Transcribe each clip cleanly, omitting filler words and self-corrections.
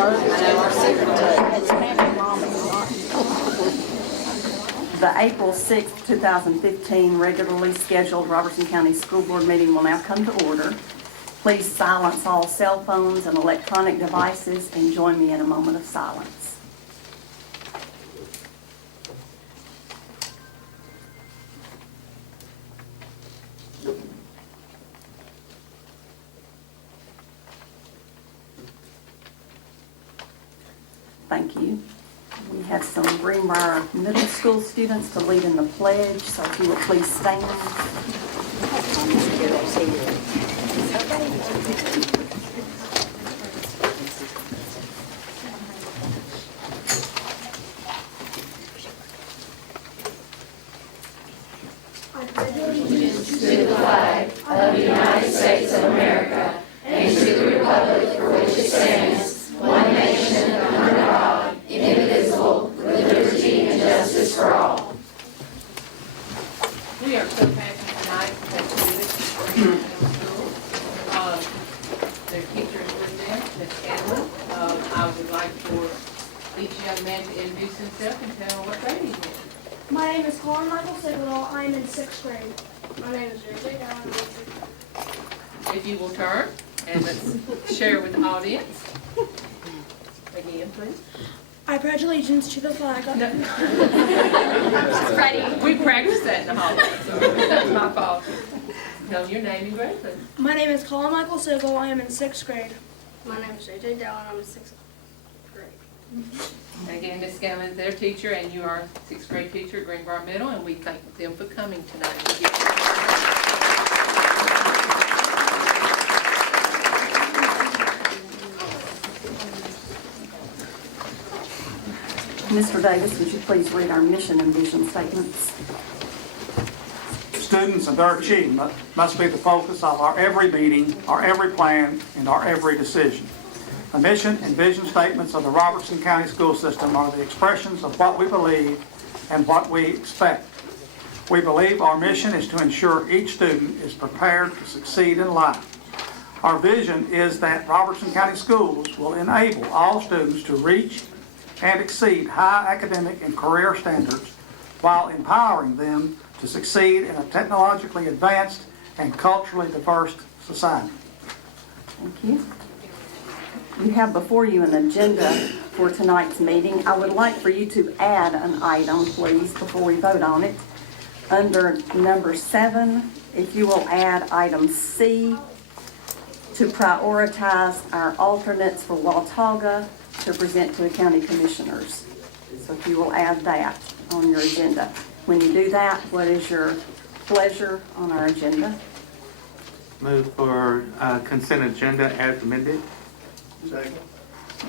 The April 6th, 2015 regularly scheduled Robertson County School Board meeting will now come to order. Please silence all cell phones and electronic devices and join me in a moment of silence. Thank you. We have some Greenbrier Middle School students to lead in the pledge, so if you will please stand. I pledge allegiance to the flag of the United States of America and to the republic for which it stands, one nation under God, indivisible, with liberty and justice for all. We are so happy tonight to have students from Middle School. Their teachers with them, Ms. Edwin. I would like for each young man to introduce himself and tell what grade he's in. My name is Colin Michael Sigwell. I am in 6th grade. My name is J.J. Dowling. I'm in 6th grade. If you will turn and let's share with the audience. Again, please. I pledge allegiance to the flag of We practiced that in the hallway, so that's my fault. Tell your name and grade, please. My name is Colin Michael Sigwell. I am in 6th grade. My name is J.J. Dowling. I'm in 6th grade. And again, Ms. Scanlon is their teacher, and you are a 6th grade teacher at Greenbrier Middle, and we thank them for coming tonight. Mr. Davis, would you please read our mission and vision statements? Students and their achievement must be the focus of our every meeting, our every plan, and our every decision. The mission and vision statements of the Robertson County School System are the expressions of what we believe and what we expect. We believe our mission is to ensure each student is prepared to succeed in life. Our vision is that Robertson County Schools will enable all students to reach and exceed high academic and career standards while empowering them to succeed in a technologically advanced and culturally diverse society. Thank you. You have before you an agenda for tonight's meeting. I would like for you to add an item, please, before we vote on it. Under number 7, if you will add item C, to prioritize our alternates for Watauga to present to the county commissioners. So if you will add that on your agenda. When you do that, what is your pleasure on our agenda? Move for consent agenda as amended. Second.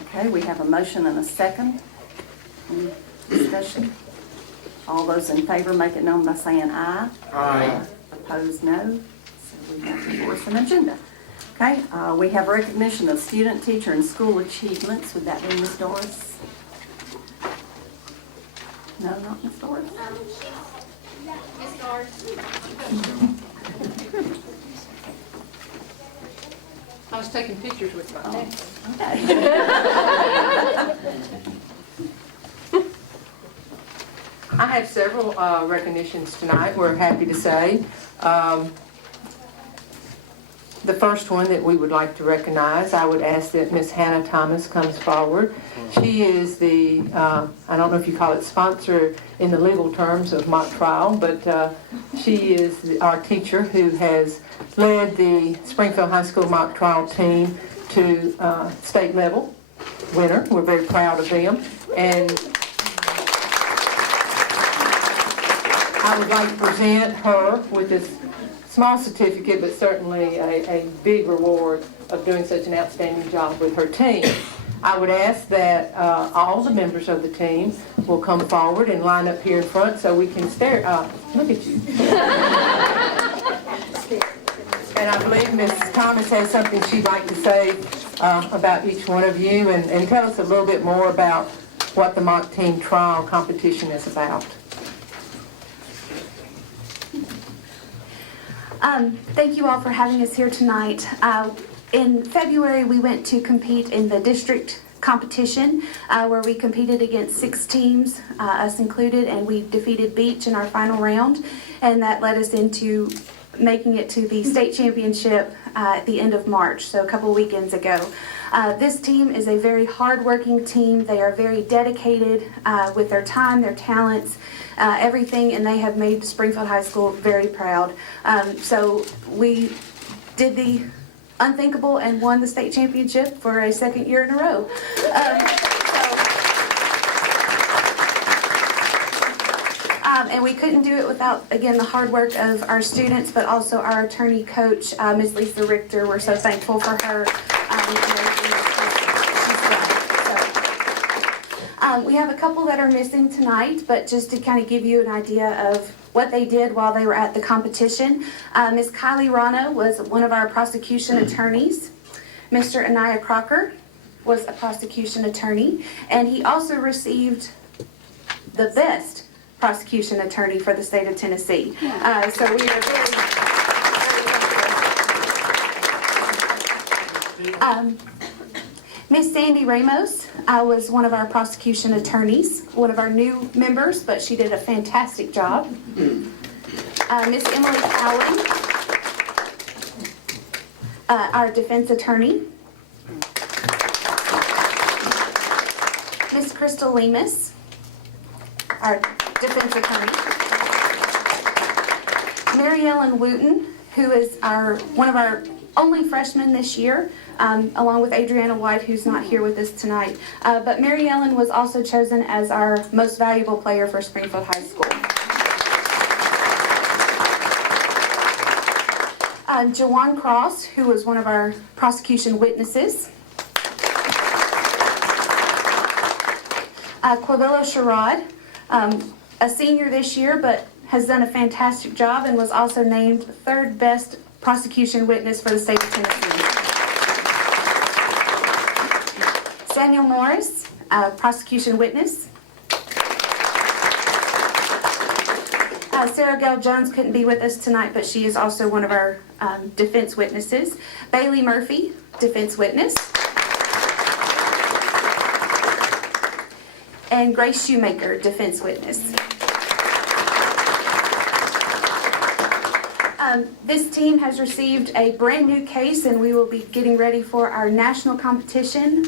Okay, we have a motion and a second. Any discussion? All those in favor make it known by saying aye. Aye. Opposed, no. So we have before us an agenda. Okay, we have recognition of student, teacher, and school achievements. Would that be Ms. Doris? No, not Ms. Doris? Ms. Doris. I was taking pictures with my dad. Okay. I have several recognitions tonight, we're happy to say. The first one that we would like to recognize, I would ask that Ms. Hannah Thomas comes forward. She is the, I don't know if you call it sponsor in the legal terms of mock trial, but she is our teacher who has led the Springfield High School mock trial team to state level winner. We're very proud of them. And I would like to present her with this small certificate, but certainly a big reward of doing such an outstanding job with her team. I would ask that all the members of the team will come forward and line up here in front so we can stare. Look at you. And I believe Ms. Thomas has something she'd like to say about each one of you and tell us a little bit more about what the mock team trial competition is about. Thank you all for having us here tonight. In February, we went to compete in the district competition where we competed against 6 teams, us included, and we defeated Beach in our final round, and that led us into making it to the state championship at the end of March, so a couple weekends ago. This team is a very hard-working team. They are very dedicated with their time, their talents, everything, and they have made Springfield High School very proud. So we did the unthinkable and won the state championship for a second year in a row. And we couldn't do it without, again, the hard work of our students, but also our attorney coach, Ms. Lisa Richter. We're so thankful for her. We have a couple that are missing tonight, but just to kind of give you an idea of what they did while they were at the competition. Ms. Kylie Rano was one of our prosecution attorneys. Mr. Anaya Crocker was a prosecution attorney, and he also received the best prosecution attorney for the state of Tennessee. So we are very Miss Sandy Ramos was one of our prosecution attorneys, one of our new members, but she did a fantastic job. Miss Emily Cowan, our defense attorney. Miss Crystal Lemus, our defense attorney. Mary Ellen Wooten, who is one of our only freshmen this year, along with Adriana White, who's not here with us tonight. But Mary Ellen was also chosen as our most valuable player for Springfield High School. Jawan Cross, who was one of our prosecution witnesses. Quavilla Sherrod, a senior this year, but has done a fantastic job and was also named 3rd best prosecution witness for the state of Tennessee. Daniel Morris, prosecution witness. Sarah Gail Jones couldn't be with us tonight, but she is also one of our defense witnesses. Bailey Murphy, defense witness. And Grace Shoemaker, defense witness. This team has received a brand new case, and we will be getting ready for our national competition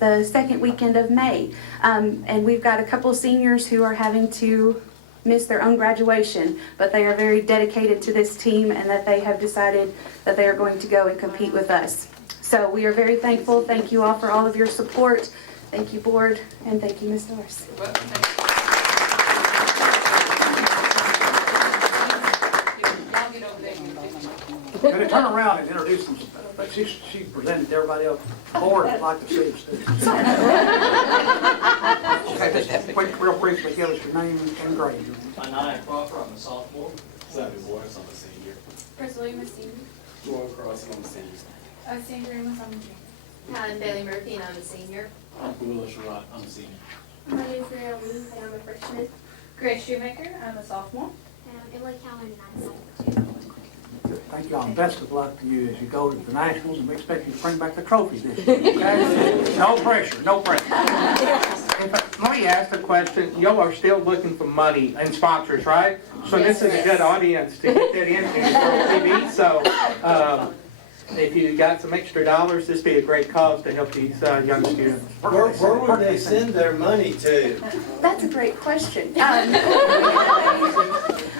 the second weekend of May. And we've got a couple seniors who are having to miss their own graduation, but they are very dedicated to this team and that they have decided that they are going to go and compete with us. So we are very thankful. Thank you all for all of your support. Thank you, board, and thank you, Ms. Norris. Can they turn around and introduce them? But she presented to everybody else. Board would like to see us too. Real briefly, give us your name and grade. Anaya Crawford, I'm a sophomore. Sammy Morris, I'm a senior. Chris Williams, senior. Joel Cross, I'm a senior. Sandra Amos, I'm a junior. I'm Bailey Murphy, and I'm a senior. I'm Quavilla Sherrod, I'm a senior. My name is Marielle Lee, and I'm a freshman. Grace Shoemaker, I'm a sophomore. And I'm Emily Cowan, and I'm a sophomore. Thank you all, and best of luck to you as you go to the Nationals, and we expect you to bring back the trophy this year, okay? No pressure, no pressure. Let me ask a question. Y'all are still looking for money and sponsors, right? So this is a good audience to get that into for TV. So if you got some extra dollars, this would be a great cause to help these young students. Where would they send their money to? That's a great question.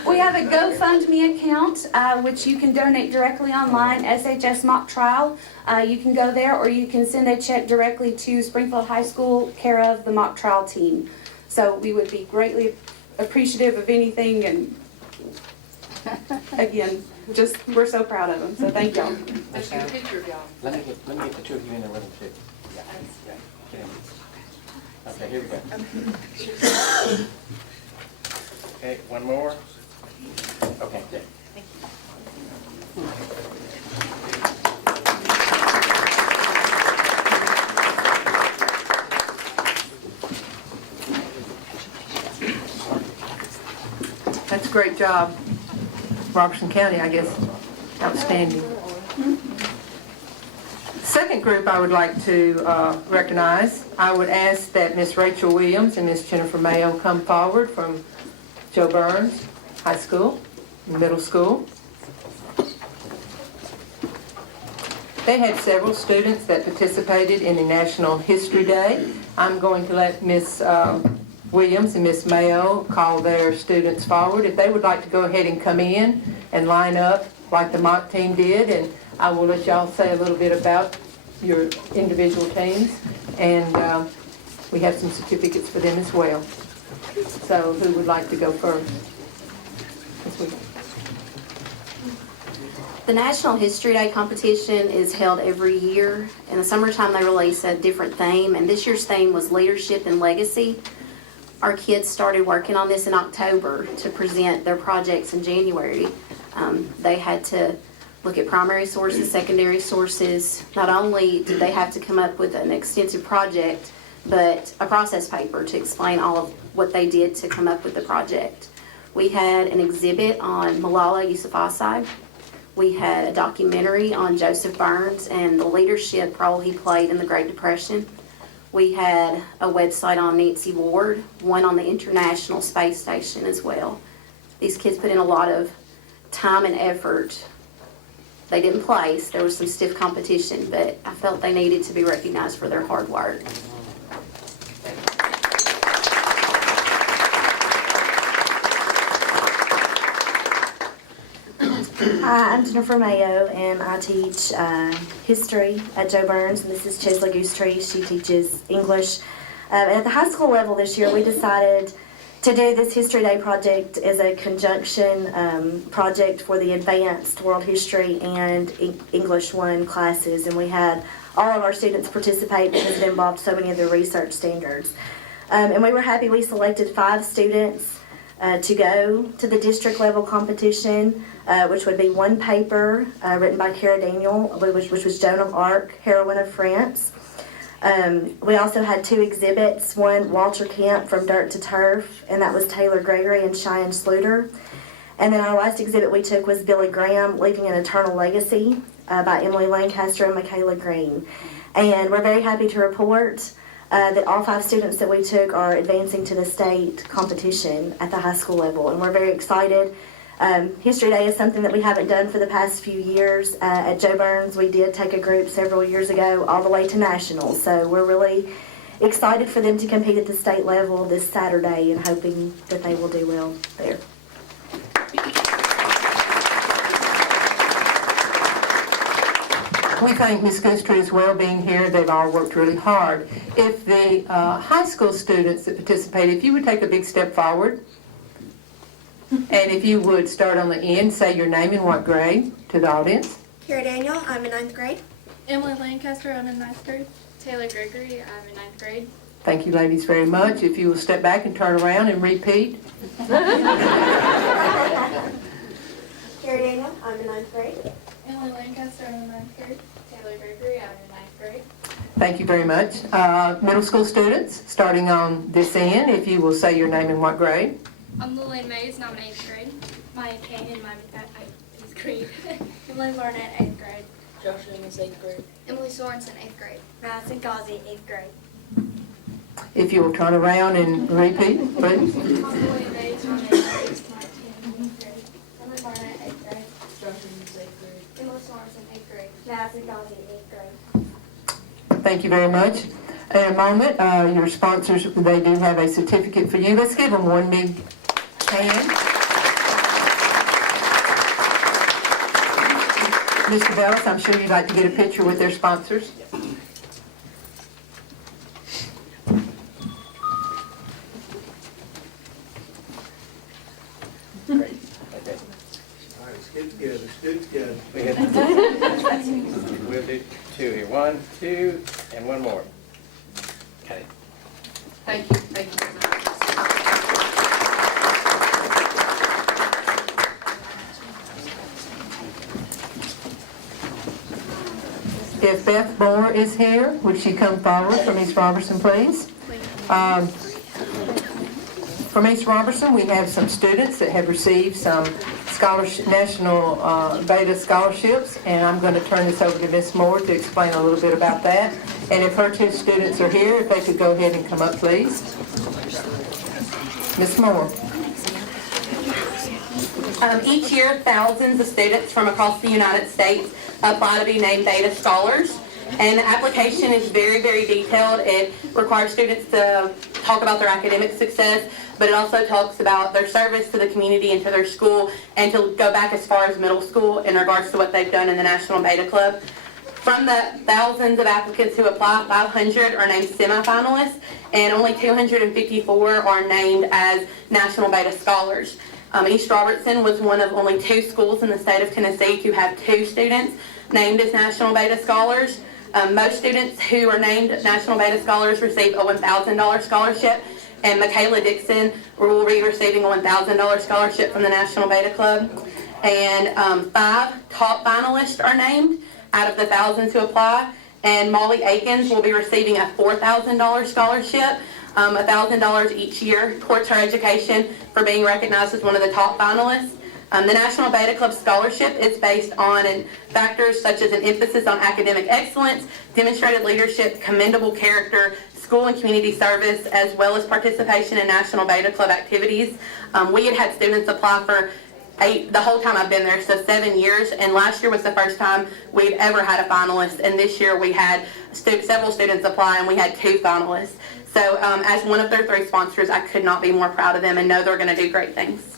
We have a GoFundMe account, which you can donate directly online, SHS Mock Trial. You can go there, or you can send a check directly to Springfield High School, care of the Mock Trial team. So we would be greatly appreciative of anything, and again, just, we're so proud of them, so thank y'all. Let's get a picture of y'all. Let me get the two of you in there with them too. Yeah. Okay, here we go. Okay, one more. Okay, good. That's a great job. Robertson County, I guess, outstanding. Second group I would like to recognize. I would ask that Miss Rachel Williams and Miss Jennifer Mayo come forward from Joe Burns High School, Middle School. They had several students that participated in the National History Day. I'm going to let Miss Williams and Miss Mayo call their students forward. If they would like to go ahead and come in and line up like the mock team did, and I will let y'all say a little bit about your individual teams, and we have some certificates for them as well. So who would like to go first? The National History Day competition is held every year. In the summertime, they release a different theme, and this year's theme was Leadership and Legacy. Our kids started working on this in October to present their projects in January. They had to look at primary sources, secondary sources. Not only did they have to come up with an extensive project, but a process paper to explain all of what they did to come up with the project. We had an exhibit on Malala Yousafzai. We had a documentary on Joseph Burns and the leadership role he played in the Great Depression. We had a website on Nancy Ward, one on the International Space Station as well. These kids put in a lot of time and effort. They didn't place, there was some stiff competition, but I felt they needed to be recognized for their hard work. Hi, I'm Jennifer Mayo, and I teach history at Joe Burns, and this is Chesley Goosetree. She teaches English. At the high school level this year, we decided to do this History Day project as a conjunction project for the Advanced World History and English 1 classes, and we had all of our students participate because it involved so many of the research standards. And we were happy we selected 5 students to go to the district level competition, which would be one paper written by Cara Daniel, which was Joan of Arc, Heroine of France. We also had 2 exhibits, one Walter Camp from Dirt to Turf, and that was Taylor Gregory and Cheyenne Sluter. And then our last exhibit we took was Billy Graham, Leaving an Eternal Legacy by Emily Lancaster and Michaela Green. And we're very happy to report that all 5 students that we took are advancing to the state competition at the high school level, and we're very excited. History Day is something that we haven't done for the past few years. At Joe Burns, we did take a group several years ago all the way to nationals, so we're really excited for them to compete at the state level this Saturday and hoping that they will do well there. We thank Ms. Goosetree as well being here. They've all worked really hard. If the high school students that participated, if you would take a big step forward, and if you would start on the end, say your name and what grade to the audience. Cara Daniel, I'm in 9th grade. Emily Lancaster, I'm in 9th grade. Taylor Gregory, I'm in 9th grade. Thank you, ladies, very much. If you will step back and turn around and repeat. Cara Daniel, I'm in 9th grade. Emily Lancaster, I'm in 9th grade. Taylor Gregory, I'm in 9th grade. Thank you very much. Middle school students, starting on this end, if you will say your name and what grade. I'm Lillian Mays, and I'm in 8th grade. Maya Kane, and I'm in 8th grade. Emily Barnett, 8th grade. Josh Amos, 8th grade. Emily Sorensen, 8th grade. Madison Ghazi, 8th grade. If you will turn around and repeat, please. I'm Lillian Mays, and I'm in 8th grade. Emily Barnett, 8th grade. Josh Amos, 8th grade. Emily Sorensen, 8th grade. Madison Ghazi, 8th grade. Thank you very much. In a moment, your sponsors, they do have a certificate for you. Let's give them one big hand. Mr. Bellis, I'm sure you'd like to get a picture with their sponsors. Great. Okay. All right, scoot together, scoot together. We'll do 2 here. 1, 2, and one more. Okay. Thank you. Thank you very much. If Beth Moore is here, would she come forward for Ms. Robertson, please? From East Robertson, we have some students that have received some national Beta scholarships, and I'm going to turn this over to Ms. Moore to explain a little bit about that. And if her two students are here, if they could go ahead and come up, please. Ms. Moore. Each year, thousands of students from across the United States apply to be named Beta Scholars. And the application is very, very detailed. It requires students to talk about their academic success, but it also talks about their service to the community and to their school, and to go back as far as middle school in regards to what they've done in the National Beta Club. From the thousands of applicants who apply, 500 are named semifinalists, and only 254 are named as National Beta Scholars. East Robertson was one of only 2 schools in the state of Tennessee to have 2 students named as National Beta Scholars. Most students who are named National Beta Scholars receive a $1,000 scholarship, and Michaela Dixon will be receiving a $1,000 scholarship from the National Beta Club. And 5 top finalists are named out of the thousands who apply, and Molly Akins will be receiving a $4,000 scholarship, $1,000 each year towards her education for being recognized as one of the top finalists. The National Beta Club Scholarship is based on factors such as an emphasis on academic excellence, demonstrated leadership, commendable character, school and community service, as well as participation in National Beta Club activities. We had students apply for the whole time I've been there, so 7 years, and last year was the first time we'd ever had a finalist, and this year we had several students apply, and we had 2 finalists. So as one of their 3 sponsors, I could not be more proud of them and know they're going to do great things.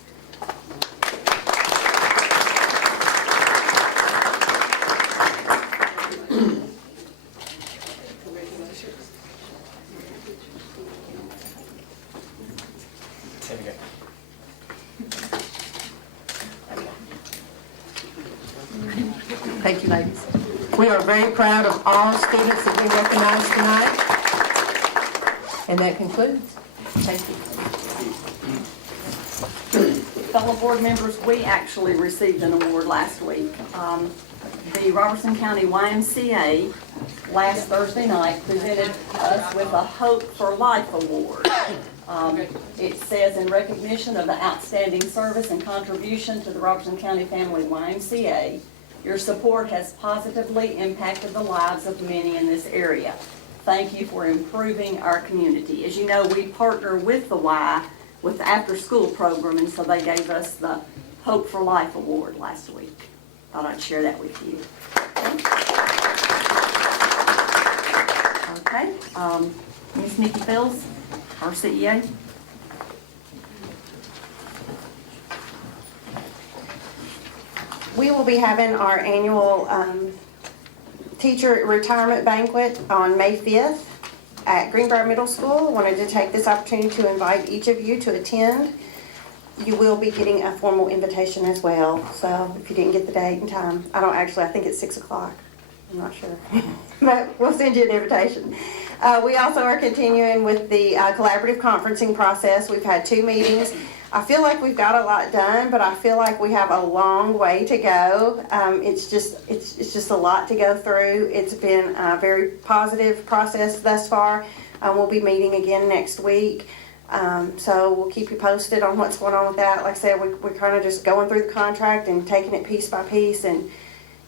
Thank you, ladies. We are very proud of all students that we recognized tonight. And that concludes. Thank you. Fellow board members, we actually received an award last week. The Robertson County YMCA last Thursday night presented us with a Hope for Life Award. It says, in recognition of the outstanding service and contribution to the Robertson County Family YMCA, your support has positively impacted the lives of many in this area. Thank you for improving our community. As you know, we partner with the Y with the after-school program, and so they gave us the Hope for Life Award last week. Thought I'd share that with you. Okay, Ms. Nikki Fields, our CEA. We will be having our annual teacher retirement banquet on May 5th at Greenbrier Middle School. I wanted to take this opportunity to invite each of you to attend. You will be getting a formal invitation as well, so if you didn't get the date and time, I think it's 6 o'clock. I'm not sure, but we'll send you an invitation. We also are continuing with the collaborative conferencing process. We've had 2 meetings. I feel like we've got a lot done, but I feel like we have a long way to go. It's just a lot to go through. It's been a very positive process thus far. We'll be meeting again next week. So we'll keep you posted on what's going on with that. Like I said, we're kind of just going through the contract and taking it piece by piece and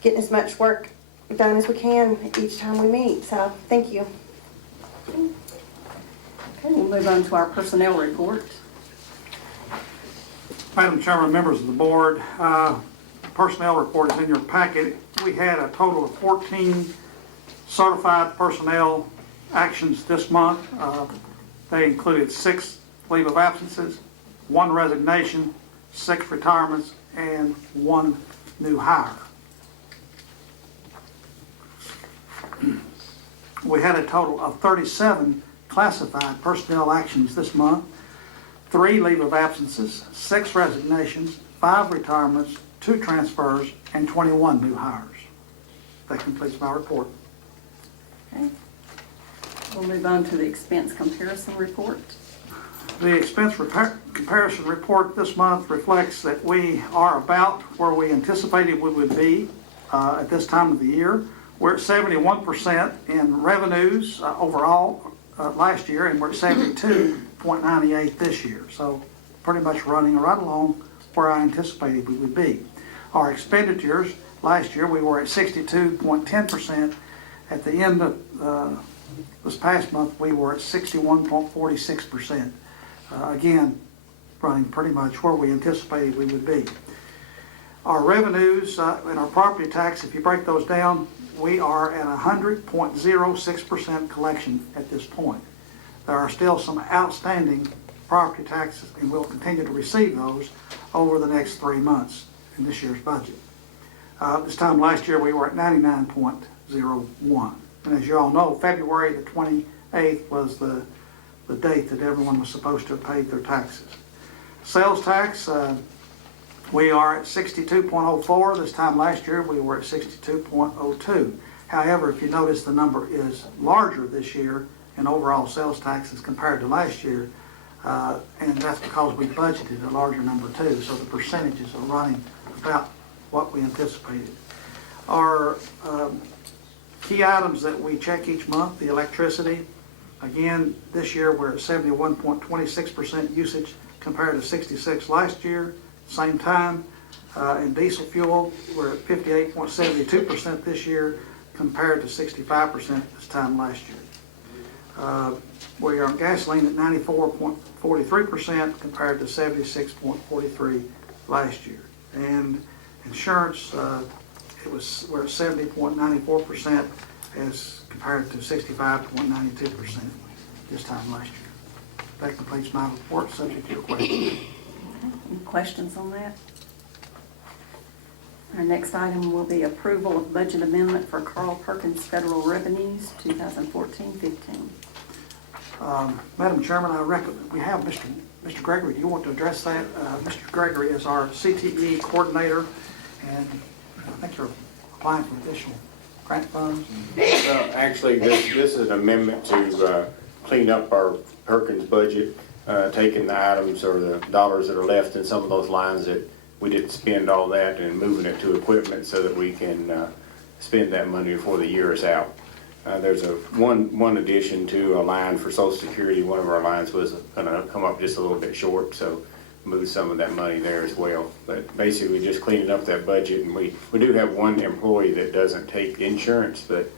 getting as much work done as we can each time we meet. So thank you. Okay, we'll move on to our personnel report. Madam Chairman, members of the board, personnel report is in your packet. We had a total of 14 certified personnel actions this month. They included 6 leave of absences, 1 resignation, 6 retirements, and 1 new hire. We had a total of 37 classified personnel actions this month, 3 leave of absences, 6 resignations, 5 retirements, 2 transfers, and 21 new hires. That completes my report. Okay. We'll move on to the expense comparison report. The expense comparison report this month reflects that we are about where we anticipated we would be at this time of the year. We're at 71% in revenues overall last year, and we're at 72.98 this year. So pretty much running right along where I anticipated we would be. Our expenditures, last year we were at 62.10%. At the end of this past month, we were at 61.46%. Again, running pretty much where we anticipated we would be. Our revenues and our property tax, if you break those down, we are at 100.06% collection at this point. There are still some outstanding property taxes, and we'll continue to receive those over the next 3 months in this year's budget. This time last year, we were at 99.01. And as you all know, February the 28th was the date that everyone was supposed to have paid their taxes. Sales tax, we are at 62.04. This time last year, we were at 62.02. However, if you notice, the number is larger this year in overall sales taxes compared to last year, and that's because we budgeted a larger number too, so the percentages are running about what we anticipated. Our key items that we check each month, the electricity, again, this year we're at 71.26% usage compared to 66 last year, same time. In diesel fuel, we're at 58.72% this year compared to 65% this time last year. We are on gasoline at 94.43% compared to 76.43 last year. And insurance, we're at 70.94% as compared to 65.92% this time last year. That completes my report, subject to your questions. Any questions on that? Our next item will be approval of budget amendment for Carl Perkins Federal Revenues 2014-15. Madam Chairman, I recommend we have Mr. Gregory. Do you want to address that? Mr. Gregory is our CTE coordinator, and I think you're applying for additional grant funds. Well, actually, this is an amendment to clean up our Perkins budget, taking the items or the dollars that are left in some of those lines that we didn't spend all that and moving it to equipment so that we can spend that money before the year is out. There's one addition to a line for Social Security. One of our lines was going to come up just a little bit short, so move some of that money there as well. But basically, just cleaning up that budget, and we do have one employee that doesn't take insurance, but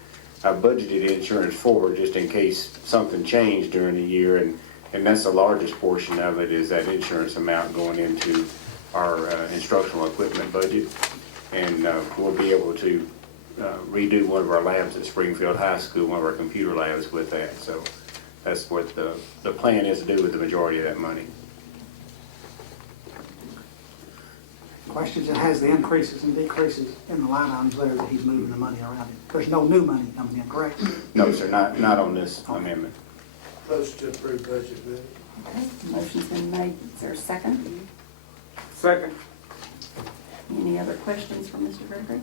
I budgeted insurance for just in case something changed during the year, and that's the largest portion of it is that insurance amount going into our instructional equipment budget, and we'll be able to redo one of our labs at Springfield High School, one of our computer labs with that. So that's what the plan is to do with the majority of that money. Questions? It has the increases and decreases in the line items there that he's moving the money around. There's no new money coming in, correct? No, sir, not on this amendment. Motion to approve budget amendment. Okay, motion's been made. Is there a second? Second. Any other questions for Mr. Gregory?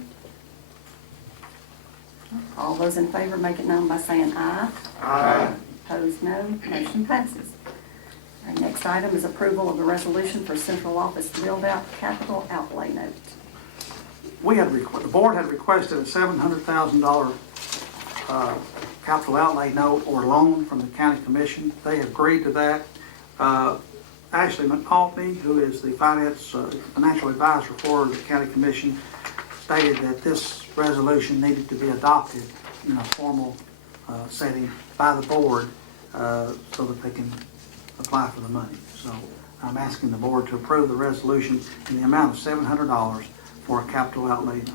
All those in favor make it known by saying aye. Aye. Opposed, no. Motion passes. Our next item is approval of the resolution for central office build-out capital outlay note. The board had requested a $700,000 capital outlay note or loan from the county commission. They agreed to that. Ashley McNulty, who is the financial advisor for the county commission, stated that this resolution needed to be adopted in a formal setting by the board so that they can apply for the money. So I'm asking the board to approve the resolution in the amount of $700 for a capital outlay note.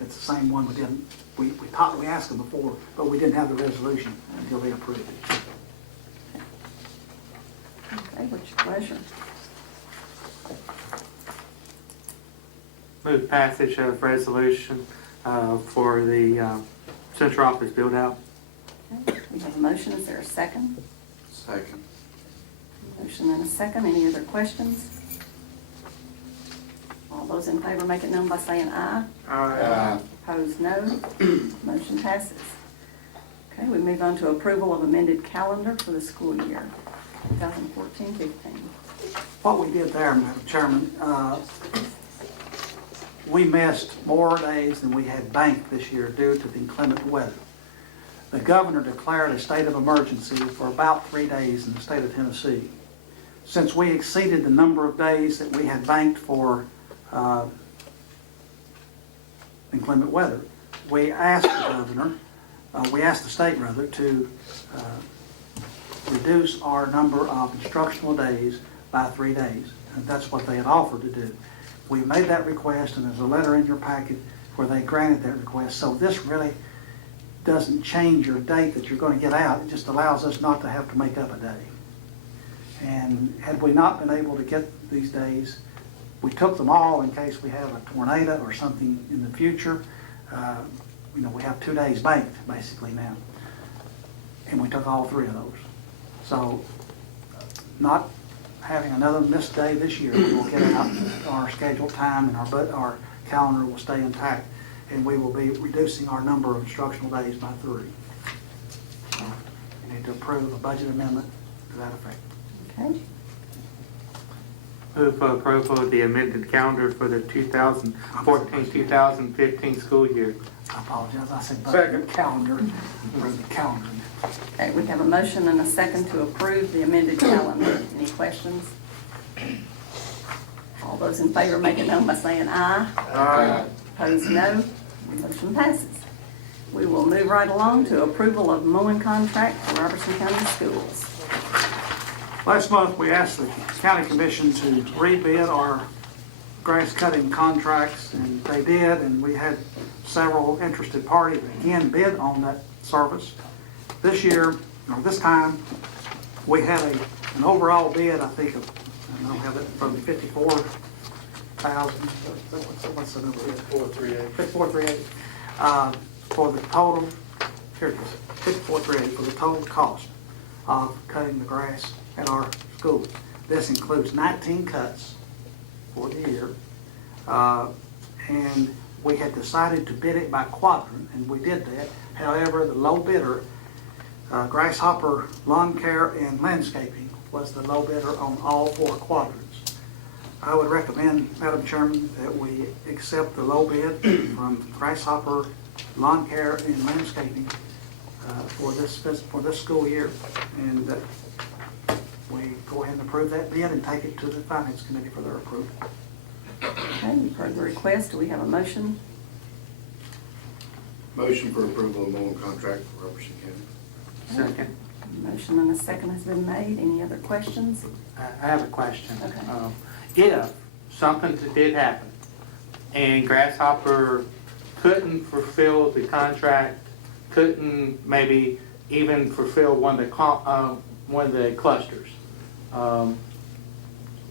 It's the same one we asked them before, but we didn't have the resolution until they approved it. Okay, what's your pleasure? Move passage of resolution for the central office build out. Okay, we have a motion. Is there a second? Second. Motion and a second. Any other questions? All those in favor make it known by saying aye. Aye. Opposed, no. Motion passes. Okay, we move on to approval of amended calendar for the school year 2014-15. What we did there, Madam Chairman, we missed more days than we had banked this year due to the inclement weather. the governor declared a state of emergency for about 3 days in the state of Tennessee. Since we exceeded the number of days that we had banked for inclement weather, we asked the state rather, to reduce our number of instructional days by 3 days. And that's what they had offered to do. We made that request, and there's a letter in your packet where they granted that request. So this really doesn't change your date that you're going to get out. It just allows us not to have to make up a day. And had we not been able to get these days, we took them all in case we have a tornado or something in the future. We have 2 days banked basically now. And we took all 3 of those. So not having another missed day this year, we will get out our scheduled time, and our calendar will stay intact, and we will be reducing our number of instructional days by 3. So you need to approve a budget amendment to that effect. Okay. Move for approval of the amended calendar for the 2014-2015 school year. I apologize, I said budget calendar, approve the calendar. Okay, we have a motion and a second to approve the amended calendar. Any questions? All those in favor make it known by saying aye. Aye. Opposed, no. Motion passes. We will move right along to approval of mowing contract for Robertson County Schools. Last month, we asked the county commission to rebid our grass cutting contracts, and they did, and we had several interested parties again bid on that service. This year, or this time, we had an overall bid, I think, of, I don't have it from 54,000, what's the number? 5438. For the total, here it is, 5438 for the total cost of cutting the grass at our schools. This includes 19 cuts for the year, and we had decided to bid it by quadrant, and we did that. However, the low bidder, Grasshopper Lawn Care and Landscaping, was the low bidder on all 4 quadrants. I would recommend, Madam Chairman, that we accept the low bid from Grasshopper Lawn Care and Landscaping for this school year, and that we go ahead and approve that bid and take it to the Finance Committee for their approval. Okay, you've heard the request. Do we have a motion? Motion for approval of mowing contract for Robertson County. Second. Motion and a second has been made. Any other questions? I have a question. Okay. If something did happen and Grasshopper couldn't fulfill the contract, couldn't maybe even fulfill one of the clusters,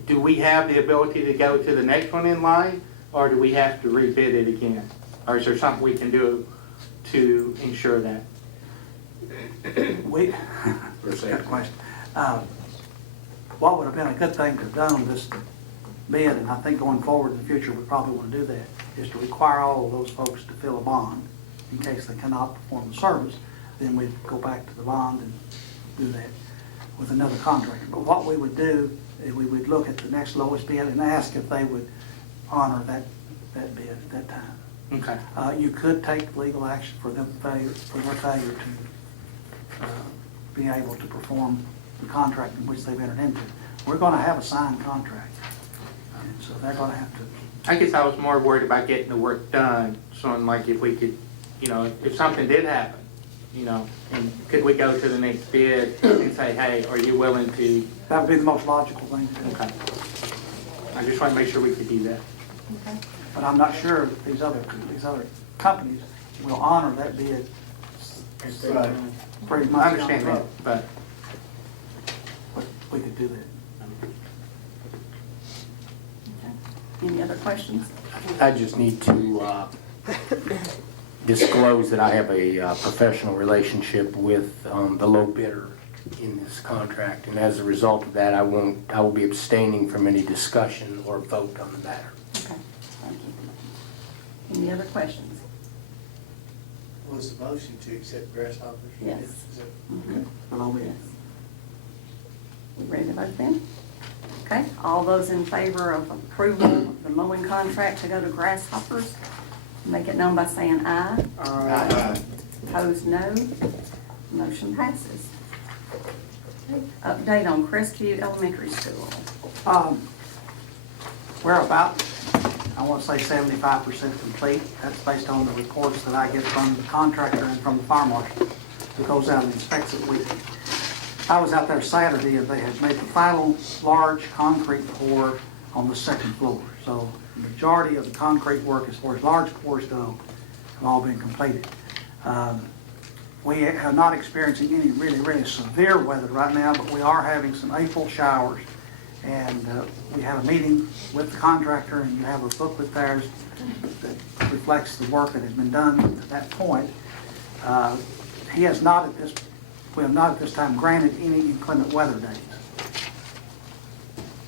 do we have the ability to go to the next one in line, or do we have to rebid it again? Or is there something we can do to ensure that? Good question. What would have been a good thing to have done on this bid, and I think going forward in the future, we probably want to do that, is to require all of those folks to fill a bond in case they cannot perform the service. Then we'd go back to the bond and do that with another contractor. But what we would do is we would look at the next lowest bid and ask if they would honor that bid at that time. Okay. You could take legal action for their failure to be able to perform the contract in which they've entered into. We're going to have a signed contract, and so they're going to have to. I guess I was more worried about getting the work done, so like if we could, if something did happen, and could we go to the next bid and say, hey, are you willing to? That would be the most logical thing to do. Okay. I just want to make sure we could do that. Okay. But I'm not sure that these other companies will honor that bid. Pretty much. I understand that, but we could do that. Okay. Any other questions? I just need to disclose that I have a professional relationship with the low bidder in this contract, and as a result of that, I will be abstaining from any discussion or vote on the matter. Okay, thank you. Any other questions? Was the motion to accept Grasshoppers? Yes. Is that- Mhm. The low bid. Yes. We ready to vote then? Okay, all those in favor of approval of the mowing contract to go to Grasshoppers, make it known by saying aye. Aye. Opposed, no. Motion passes. Update on Crestview Elementary School. We're about, I want to say 75% complete. That's based on the reports that I get from the contractor and from the fire marshal who goes out and inspects it weekly. I was out there Saturday and they had made the final large concrete pour on the second floor. So the majority of the concrete work as far as large pours go have all been completed. We are not experiencing any really severe weather right now, but we are having some April showers. And we had a meeting with the contractor, and you have a booklet there that reflects the work that has been done to that point. We have not at this time granted any inclement weather days.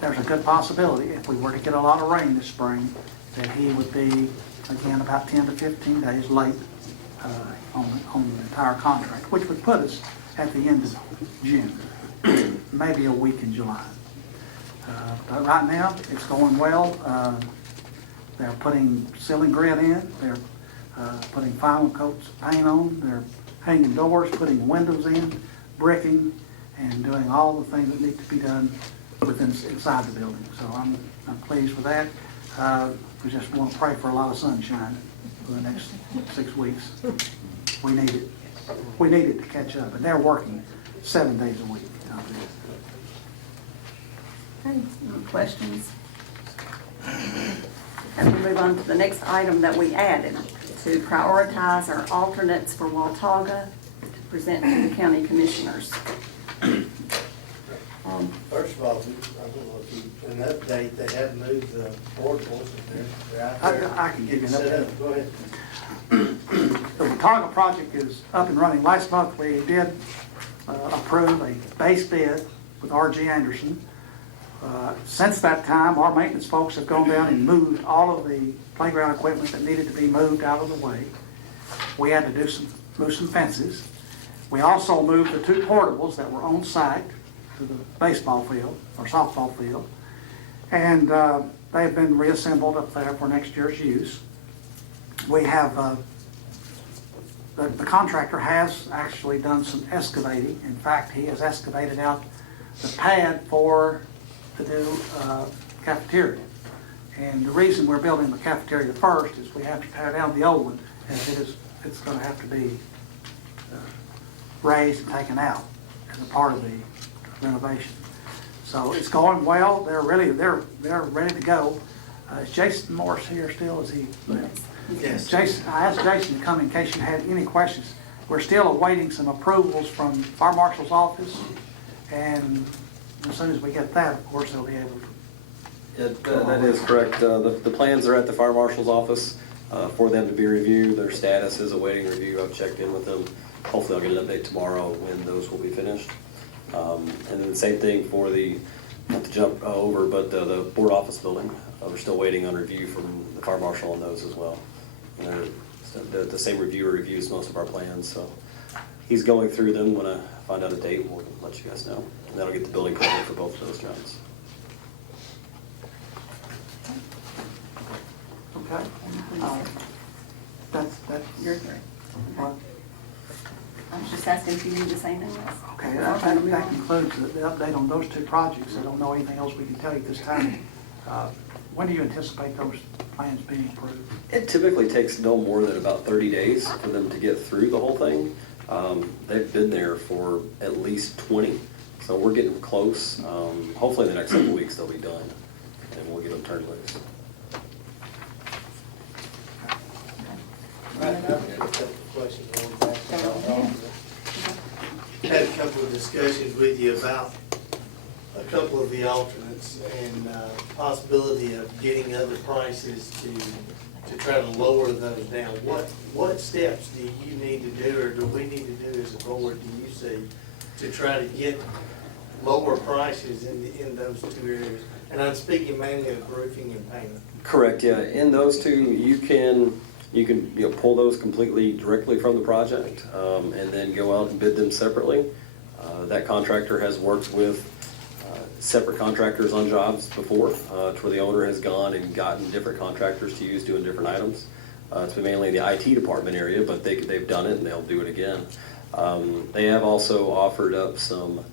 There's a good possibility, if we were to get a lot of rain this spring, that he would be, again, about 10 to 15 days late on the entire contract, which would put us at the end of June, maybe a week in July. But right now, it's going well. They're putting ceiling grid in. They're putting final coats of paint on. They're hanging doors, putting windows in, bricking, and doing all the things that need to be done inside the building. So I'm pleased with that. We just want to pray for a lot of sunshine for the next 6 weeks. We need it. We need it to catch up. And they're working 7 days a week out there. Okay, any questions? And we move on to the next item that we added, to prioritize our alternates for Watauga to present to the county commissioners. First of all, I don't know if you, an update, they have moved the portables, and they're out there. I can give you an Set update. up. Go ahead. The Watauga project is up and running. Last month, we did approve a base bid with R.G. Anderson. Since that time, our maintenance folks have gone down and moved all of the playground equipment that needed to be moved out of the way. We had to move some fences. We also moved the 2 portables that were on site to the baseball field or softball field. And they've been reassembled up there for next year's use. We have, the contractor has actually done some excavating. In fact, he has excavated out the pad to do cafeteria. And the reason we're building the cafeteria first is we have to tear down the old one, as it's going to have to be raised and taken out as a part of the renovation. So it's going well. They're ready to go. Is Jason Morris here still? Is he? Yes. Jason, I asked Jason to come in case you had any questions. We're still awaiting some approvals from Fire Marshal's office, and as soon as we get that, of course, they'll be able to. That is correct. The plans are at the fire marshal's office for them to be reviewed. Their status is awaiting review. I've checked in with them. Hopefully I'll get an update tomorrow when those will be finished. And then the same thing for not to jump over, but the board office building. We're still waiting on review from the fire marshal on those as well. And the same reviewer reviews most of our plans, so he's going through them. When I find out a date, we'll let you guys know. And that'll get the building permit for both of those jobs. Okay. That's You're great. what? I was just asking if you need to say anything else. Okay, that concludes the update on those 2 projects. I don't know anything else we can tell you at this time. When do you anticipate those plans being approved? It typically takes no more than about 30 days for them to get through the whole thing. They've been there for at least 20, so we're getting close. Hopefully in the next couple of weeks they'll be done, and we'll get them turned loose. I have a couple of questions I want to ask about. Had a couple of discussions with you about a couple of the alternates and possibility of getting other prices to try to lower those down. What steps do you need to do, or do we need to do as a board, do you see, to try to get lower prices in those 2 areas? And I'm speaking mainly of roofing and painting. Correct, yeah. In those 2, you can pull those completely directly from the project and then go out and bid them separately. That contractor has worked with separate contractors on jobs before, to where the owner has gone and gotten different contractors to use doing different items. It's been mainly in the IT department area, but they've done it and they'll do it again. They have also offered up some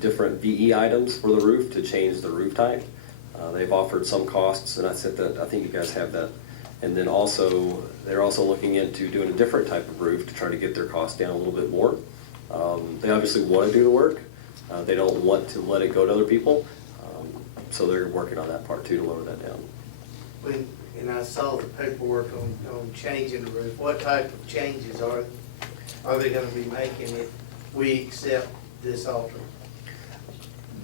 different VE items for the roof to change the roof type. They've offered some costs, and I said that, I think you guys have that. And then also, they're also looking into doing a different type of roof to try to get their costs down a little bit more. They obviously want to do the work. They don't want to let it go to other people. So they're working on that part too to lower that down. And I saw the paperwork on changing the roof. What type of changes are they gonna be making if we accept this alternate?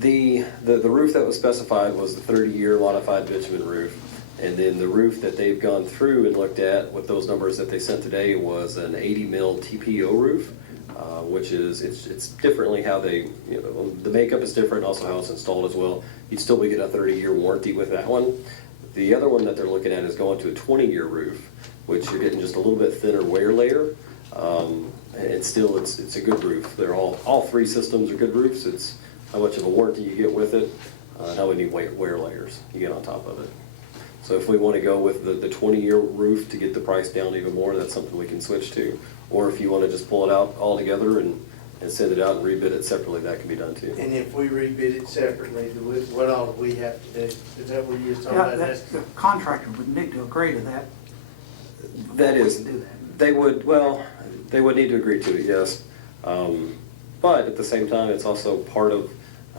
The roof that was specified was the 30-year modified bitumen roof. And then the roof that they've gone through and looked at with those numbers that they sent today was an 80 mil TPO roof, which is, it's differently how they, the makeup is different, also how it's installed as well. You'd still be getting a 30-year warranty with that one. The other one that they're looking at is going to a 20-year roof, which you're getting just a little bit thinner wear layer. And still, it's a good roof. They're all three systems are good roofs. It's how much of a warranty you get with it, and how many wear layers you get on top of it. So if we want to go with the 20-year roof to get the price down even more, that's something we can switch to. Or if you want to just pull it out all together and send it out and rebid it separately, that can be done too. And if we rebid it separately, what all do we have to do? Is that what you're talking about? The contractor would need to agree to that. That is, they would need to agree to it, yes. But at the same time, it's also part of,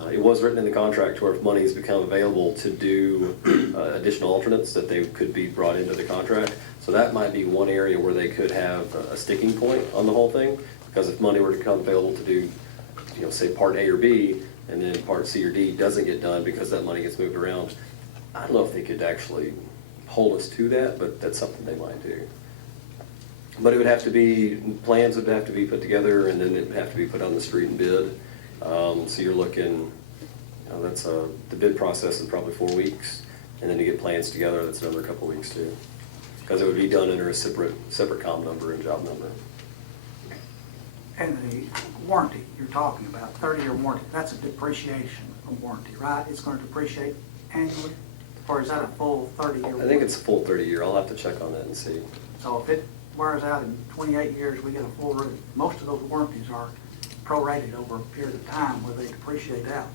it was written in the contract where if money has become available to do additional alternates, that they could be brought into the contract. So that might be one area where they could have a sticking point on the whole thing, because if money were to become available to do, say part A or B, and then part C or D doesn't get done because that money gets moved around, I don't know if they could actually hold us to that, but that's something they might do. But it would have to be, plans would have to be put together, and then it would have to be put on the street and bid. So you're looking, the bid process is probably 4 weeks, and then to get plans together, that's another couple weeks too. Because it would be done under a separate COM number and job number. And the warranty you're talking about, 30-year warranty, that's a depreciation warranty, right? It's going to depreciate annually? Or is that a full 30-year warranty? I think it's a full 30-year. I'll have to check on that and see. So if it wears out in 28 years, we get a full roof. Most of those warranties are prorated over a period of time where they depreciate out.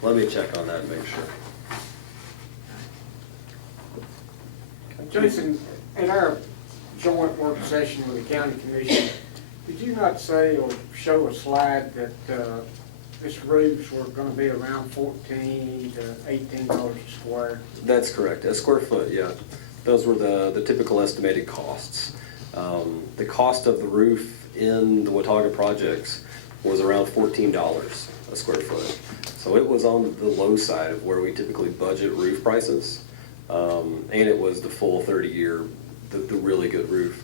Let me check on that and make sure. Jason, in our joint work session with the county commission, did you not say or show a slide that these roofs were going to be around $14 to $18 a square? That's correct. A square foot, yeah. Those were the typical estimated costs. The cost of the roof in the Watauga projects was around $14 a square foot. So it was on the low side of where we typically budget roof prices. And it was the full 30-year, the really good roof.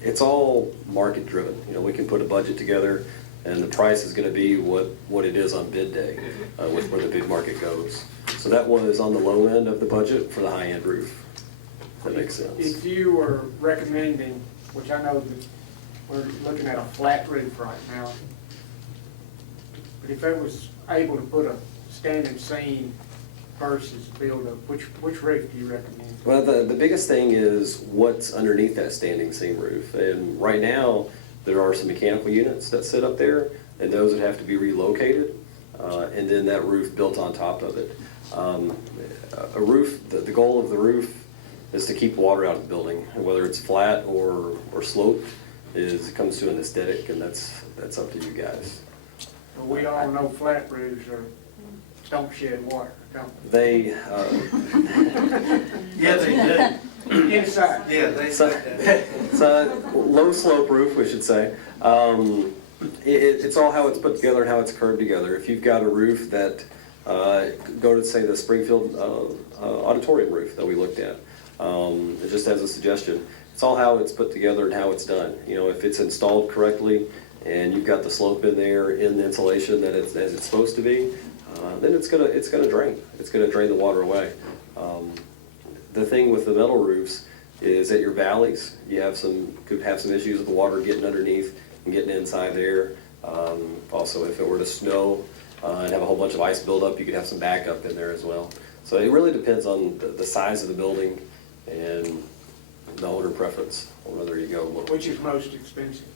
It's all market driven. We can put a budget together and the price is going to be what it is on bid day with where the bid market goes. So that was on the low end of the budget for the high end roof. If that makes sense. If you were recommending, which I know that we're looking at a flat roof right now, but if it was able to put a standing seam versus build a, which roof do you recommend? Well, the biggest thing is what's underneath that standing seam roof. And right now, there are some mechanical units that sit up there, and those would have to be relocated, and then that roof built on top of it. A roof, the goal of the roof is to keep water out of the building, and whether it's flat or sloped, it comes to an aesthetic, and that's up to you guys. Well, we all know flat roofs don't shed water, don't they? Yeah, they do. Inside. Yeah, they so, it's a low slope roof, we should say. It's all how it's put together and how it's curved together. If you've got a roof that, go to say the Springfield auditorium roof that we looked at, just as a suggestion, it's all how it's put together and how it's done. If it's installed correctly and you've got the slope in there in the insulation that as it's supposed to be, then it's gonna drain. It's gonna drain the water away. The thing with the metal roofs is that your valleys, could have some issues with the water getting underneath and getting inside there. Also, if it were to snow and have a whole bunch of ice buildup, you could have some backup in there as well. So it really depends on the size of the building and the owner preference on whether you go. Which is most expensive?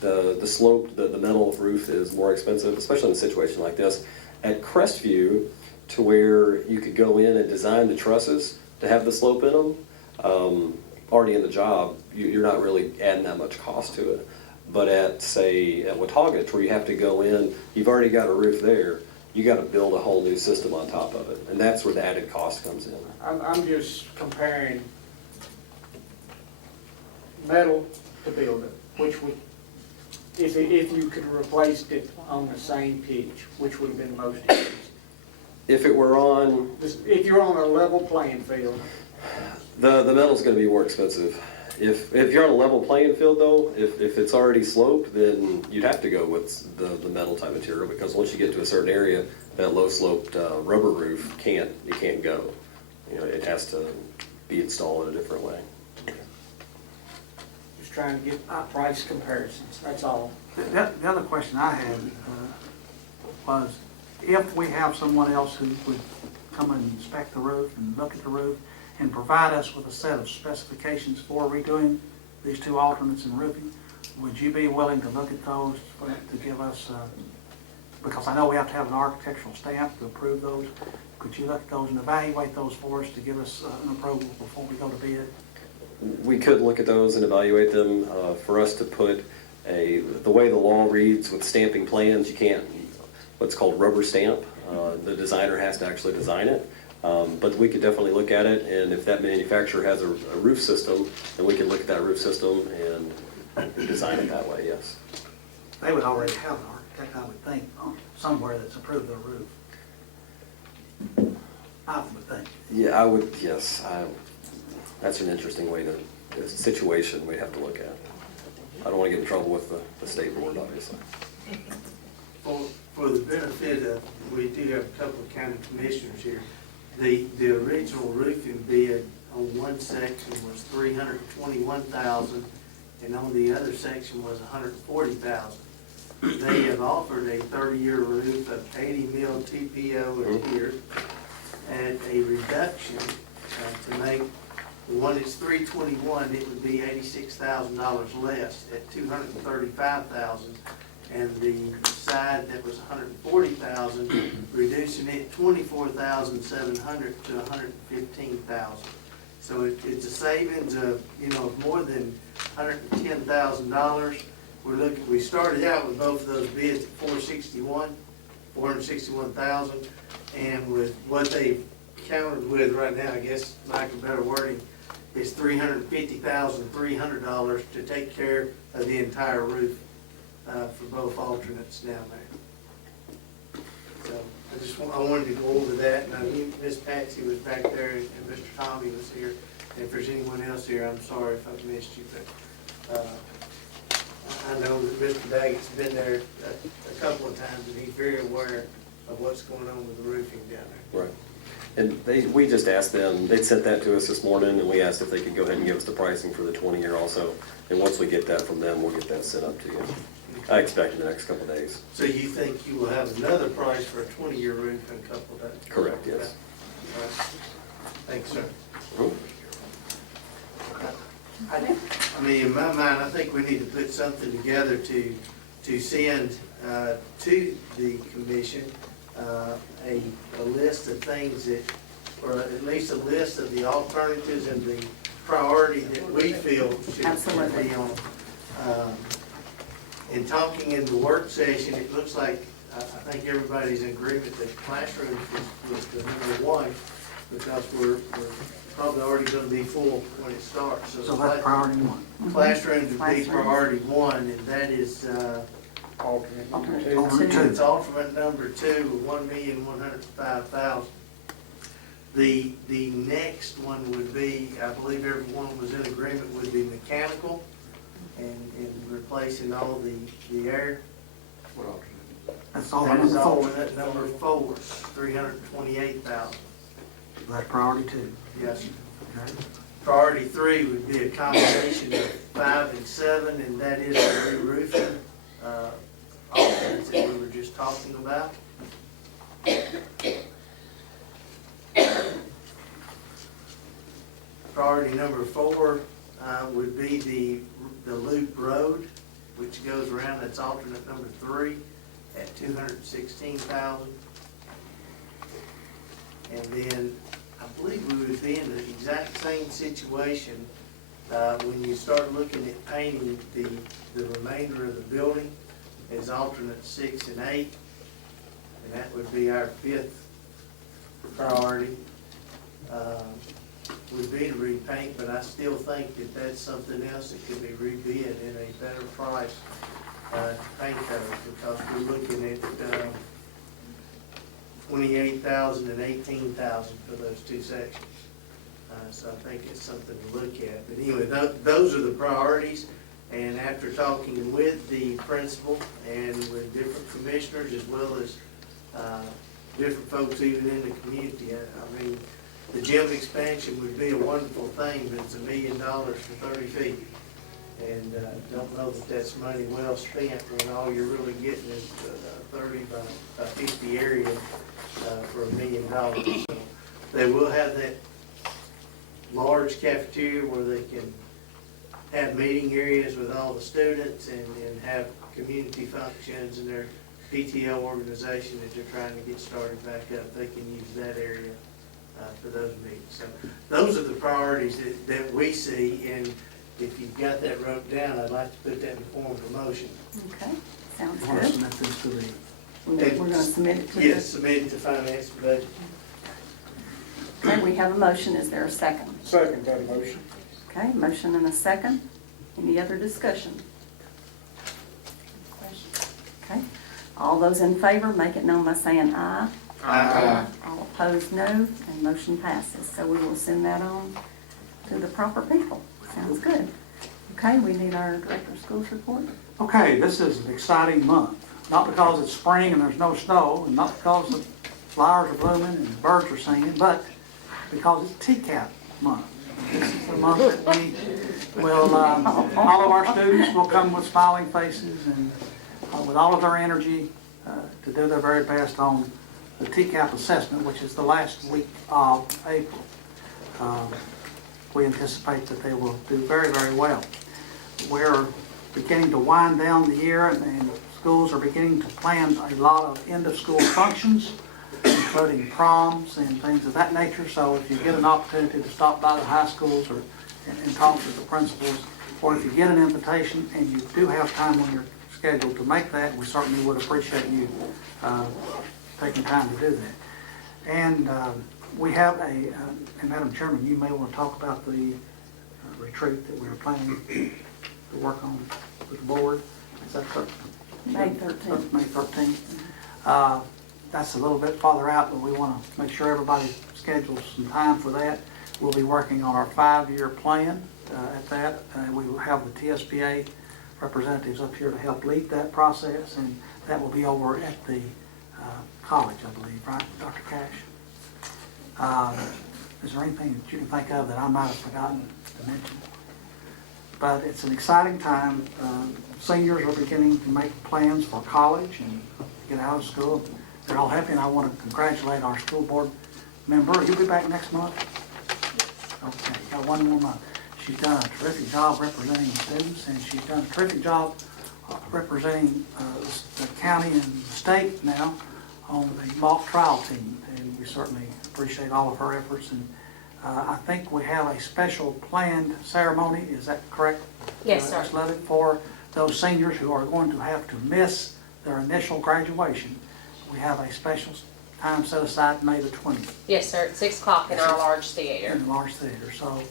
The slope, the metal roof is more expensive, especially in a situation like this. At Crestview, to where you could go in and design the trusses to have the slope in them, already in the job, you're not really adding that much cost to it. But at, say, at Watauga, where you have to go in, you've already got a roof there, you got to build a whole new system on top of it, and that's where the added cost comes in. I'm just comparing metal to build it, which would, if you could replace it on the same pitch, which would have been most expensive. If it were on, If you're on a level playing field. the metal's going to be more expensive. If you're on a level playing field though, if it's already sloped, then you'd have to go with the metal type material, because once you get to a certain area, that low sloped rubber roof can't go. You know, it has to be installed in a different way. Just trying to get price comparisons, that's all. The other question I had was, if we have someone else who would come and inspect the roof and look at the roof and provide us with a set of specifications for redoing these two alternates in roofing, would you be willing to look at those to give us, because I know we have to have an architectural stamp to approve those, could you look at those and evaluate those for us to give us an approval before we go to bid? We could look at those and evaluate them. For us to put the way the law reads with stamping plans, you can't, what's called rubber stamp. The designer has to actually design it. But we could definitely look at it, and if that manufacturer has a roof system, then we can look at that roof system and design it that way, yes. They would already have an architect, I would think, somewhere that's approved their roof. I would think. Yeah, I would, yes. That's an interesting way to, it's a situation we have to look at. I don't want to get in trouble with the state board, obviously. For the benefit of, we do have a couple of county commissioners here. The original roofing bid on one section was $321,000, and on the other section was $140,000. They have offered a 30-year roof of 80 mil TPO a year at a reduction to make the one that's $321, it would be $86,000 less at $235,000. And the side that was $140,000, reducing it $24,700 to $115,000. So it's a savings of, more than $110,000. We started out with both of those bids at $461,000, and with what they've countered with right now, I guess, like a better wording, is $350,300 to take care of the entire roof. For both alternates down there. So I wanted to go over that, and I knew Miss Patsy was back there, and Mr. Tommy was here. And if there's anyone else here, I'm sorry if I've missed you, but I know that Mr. Baggett's been there a couple of times, and he's very aware of what's going on with the roofing down there. Right. And we just asked them, they sent that to us this morning, and we asked if they could go ahead and give us the pricing for the 20-year also. And once we get that from them, we'll get that sent up to you. I expect in the next couple of days. So you think you will have another price for a 20-year roof in a couple of days? Correct, yes. Right. Thanks, sir. I mean, in my mind, I think we need to put something together to send to the commission a list of things that, or at least a list of the alternatives and the priority that we feel should be on. In talking in the work session, it looks like, I think everybody's in agreement that classrooms was the number one, because we're probably already gonna be full when it starts. So that's priority one. Classrooms would be priority one, and that is, Alternate number it's alternate number 2, $1,105,000. The next one would be, I believe everyone was in agreement, would be mechanical and replacing all the air. That's all That is number 4. alternate number 4, $328,000. That's priority 2. Yes, sir. Okay. Priority 3 would be a combination of 5 and 7, and that is the re-roofing alternates that we were just talking about. Priority number 4 would be the Loop Road, which goes around, that's alternate number 3 at $216,000. And then I believe we would be in the exact same situation when you start looking at painting the remainder of the building as alternate 6 and 8. And that would be our 5th priority. Would be to repaint, but I still think that that's something else that could be rebid in a better price to paint those, because we're looking at $28,000 and $18,000 for those 2 sections. So I think it's something to look at. But anyway, those are the priorities. And after talking with the principal and with different commissioners, as well as different folks even in the community, I mean, the gym expansion would be a wonderful thing, but it's $1 million for 30 feet. And don't know that that's money well spent when all you're really getting is 30 by 50 area for $1 million. So they will have that large cafeteria where they can have meeting areas with all the students and have community functions, and their PTO organization that they're trying to get started back up, they can use that area for those meetings. So those are the priorities that we see, and if you've got that wrote down, I'd like to put that in form of a motion. Okay, sounds I want to good. submit this to the, We're going to submit it to the... Yes, submit it to finance and budget. Okay, we have a motion. Is there a second? Second that motion. Okay, motion and a second. Any other discussion? Okay, all those in favor, make it known by saying aye. Aye. All opposed, no, and motion passes. So we will send that on to the proper people. Sounds good. Okay, we need our Director of Schools report. okay, this is an exciting month. Not because it's spring and there's no snow, and not because the flowers are blooming and birds are singing, but because it's TCAP month. This is the month that we will, all of our students will come with smiling faces and with all of their energy to do their very best on the TCAP assessment, which is the last week of April. We anticipate that they will do very, very well. We're beginning to wind down the year, and schools are beginning to plan a lot of end-of-school functions, including proms and things of that nature. So if you get an opportunity to stop by the high schools or and talk to the principals, or if you get an invitation and you do have time on your schedule to make that, we certainly would appreciate you taking time to do that. And we have and Madam Chairman, you may want to talk about the retreat that we're planning to work on with the board. Is that correct? May 13th. May 13th. That's a little bit farther out, but we want to make sure everybody schedules some time for that. We'll be working on our 5-year plan at that. We will have the TSBA representatives up here to help lead that process, and that will be over at the college, I believe, right, Dr. Cash? Is there anything that you can think of that I might have forgotten to mention? But it's an exciting time. Seniors are beginning to make plans for college and get out of school. They're all happy, and I want to congratulate our school board member. You'll be back next month? Okay, you got one more month. She's done a terrific job representing the students, and she's done a terrific job representing the county and the state now on the mock trial team, and we certainly appreciate all of her efforts. And I think we have a special planned ceremony, is that correct? Yes, sir. Ms. Levitt, for those seniors who are going to have to miss their initial graduation. We have a special time set aside May the 20th. Yes, sir, at 6 o'clock in our large theater. In the large theater. So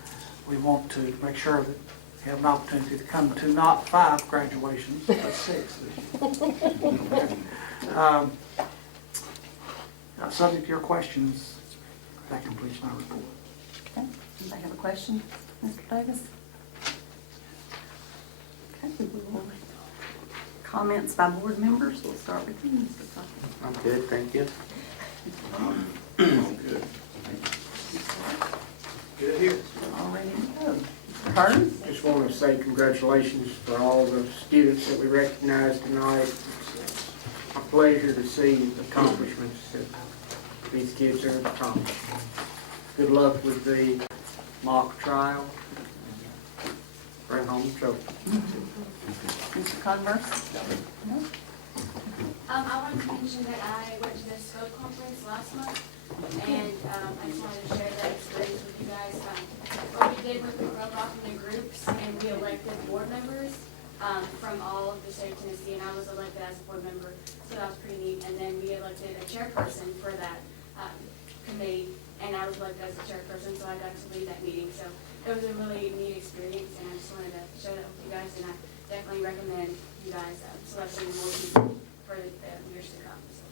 we want to make sure that you have an opportunity to come to not 5 graduations, but 6. Subject to your questions, that completes my report. Okay, anybody have a question, Mr. Davis? Okay, we will comments by board members. We'll start with you, Mr. Tucker. I'm good, thank you. Good. Good here. All ready to go. Mr. Hurd? Just want to say congratulations for all the students that we recognize tonight. It's a pleasure to see the accomplishments that these kids are accomplishing. Good luck with the mock trial, bring home the trophy. Mr. Converse? I wanted to mention that I went to the scope conference last month, and I just wanted to share that experience with you guys. What we did was we broke off into groups, and we elected board members from all of the state of Tennessee, and I was elected as a board member, so that was pretty neat. And then we elected a chairperson for that committee, and I was elected as a chairperson, so I got to lead that meeting. So it was a really neat experience, and I just wanted to share that with you guys, and I definitely recommend you guys selecting more people for the years to come. So.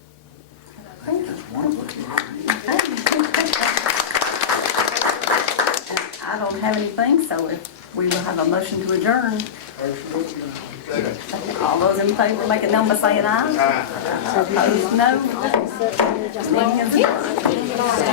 I don't have anything, so if we will have a motion to adjourn. All those in favor, make it known by saying aye. Opposed, no. Meeting is adjourned.